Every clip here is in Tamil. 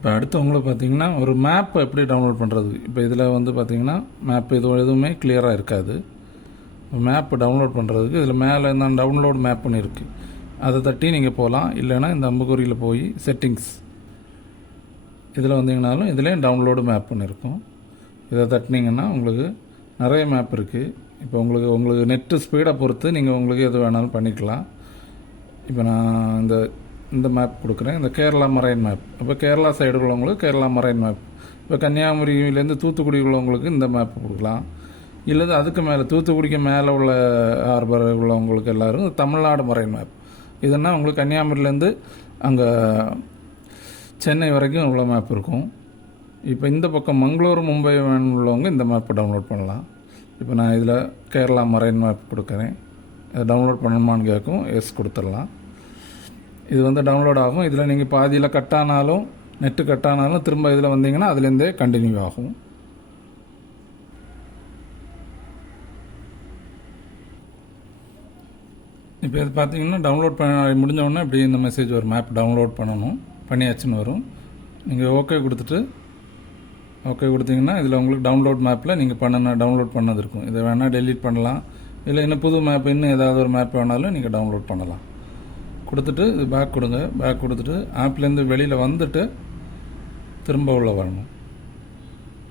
இப்போ அடுத்தவங்களை பார்த்தீங்கன்னா ஒரு மேப் எப்படி டவுன்லோட் பண்ணுறது இப்போ இதில் வந்து பார்த்தீங்கன்னா மேப் இது எதுவுமே கிளியராக இருக்காது. மேப் டவுன்லோட் பண்ணுறதுக்கு இதில் மேலே நான் டவுன்லோட் மேப்னு இருக்குது அதை தட்டி நீங்கள் போகலாம் இல்லைன்னா இந்த அம்புக்குறியில் போய் செட்டிங்ஸ் இதில் வந்தீங்கனாலும் இதுலேயும் டவுன்லோடு மேப்னு இருக்கும். இதை தட்டினீங்கன்னா உங்களுக்கு நிறைய மேப் இருக்குது இப்போ உங்களுக்கு உங்களுக்கு நெட்டு ஸ்பீடை பொறுத்து நீங்கள் உங்களுக்கு எது வேணாலும் பண்ணிக்கலாம். இப்போ நான் இந்த இந்த மேப் கொடுக்குறேன். இந்த கேரளா மரைன் மேப் இப்போ கேரளா சைடு உள்ளவங்களுக்கு கேரளா மரைன் மேப் இப்போ கன்னியாகுமரியிலேருந்து தூத்துக்குடி உள்ளவங்களுக்கு இந்த மேப் கொடுக்கலாம். இல்லது அதுக்கு மேலே தூத்துக்குடிக்கு மேலே உள்ள ஹார்பர் உள்ளவங்களுக்கு எல்லாரும் தமிழ்நாடு மரைன் மேப் இதுன்னா உங்களுக்கு கன்னியாகுமரியிலேருந்து அங்கே சென்னை வரைக்கும் உள்ள மேப் இருக்கும். இப்போ இந்த பக்கம் மங்களூர் மும்பை வேணும் உள்ளவங்க இந்த மேப்பை டவுன்லோட் பண்ணலாம். இப்போ நான் இதில் கேரளா மரைன் மேப் கொடுக்குறேன். அதை டவுன்லோட் பண்ணணுமான்னு கேட்கும் எஸ் கொடுத்துடலாம். இது வந்து டவுன்லோட் ஆகும். இதில் நீங்கள் பாதியில் கட் ஆனாலும் நெட்டு கட் ஆனாலும் திரும்ப இதில் வந்தீங்கன்னா அதுலேருந்தே கண்டினியூ ஆகும். இப்போ இது பார்த்தீங்கன்னா டவுன்லோட் பண்ண முடிஞ்சவொடனே இப்படி இந்த மெசேஜ் வரும் மேப் டவுன்லோட் பண்ணணும். பண்ணியாச்சுன்னு வரும். நீங்கள் ஓகே கொடுத்துட்டு ஓகே கொடுத்தீங்கன்னா இதில் உங்களுக்கு டவுன்லோட் மேப்பில் நீங்கள் பண்ண டவுன்லோட் பண்ணது இருக்கும். இதை வேணால் டெலீட் பண்ணலாம். இல்லை இன்னும் புது மேப் இன்னும் ஏதாவது ஒரு மேப் வேணாலும் நீங்கள் டவுன்லோட் பண்ணலாம். கொடுத்துட்டு இது பேக் கொடுங்க. பேக் கொடுத்துட்டு ஆப்லேருந்து வெளியில் வந்துட்டு திரும்ப உள்ள வரணும்.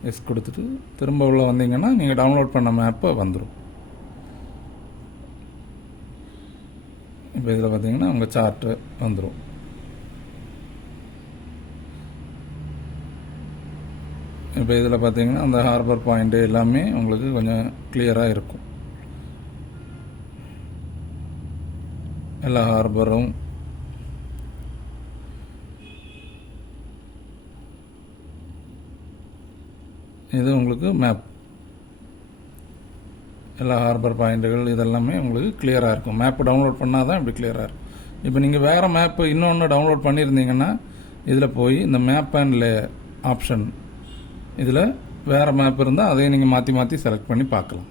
எஸ் கொடுத்துட்டு திரும்ப உள்ள வந்தீங்கன்னா நீங்கள் டவுன்லோட் பண்ண மேப்பை வந்துடும் இப்போ இதில் பார்த்தீங்கன்னா உங்கள் சார்ட்டு வந்துடும் இப்போ இதில் பார்த்தீங்கன்னா அந்த ஹார்பர் பாயிண்ட்டு எல்லாமே உங்களுக்கு கொஞ்சம் கிளியராக இருக்கும். எல்லா ஹார்பரும் இது உங்களுக்கு மேப் எல்லா ஹார்பர் பாயிண்ட்டுகள் இதெல்லாமே உங்களுக்கு கிளியராக இருக்கும் மேப் டவுன்லோட் பண்ணால் தான் இப்படி கிளியராக இருக்கும் இப்போ நீங்கள் வேறு மேப்பு இன்னொன்று டவுன்லோட் பண்ணியிருந்தீங்கன்னா இதில் போய் இந்த மேப் அண்ட் லே ஆப்ஷன் இதில் வேறு மேப் இருந்தால் அதையும் நீங்கள் மாற்றி மாற்றி செலக்ட் பண்ணி பார்க்கலாம்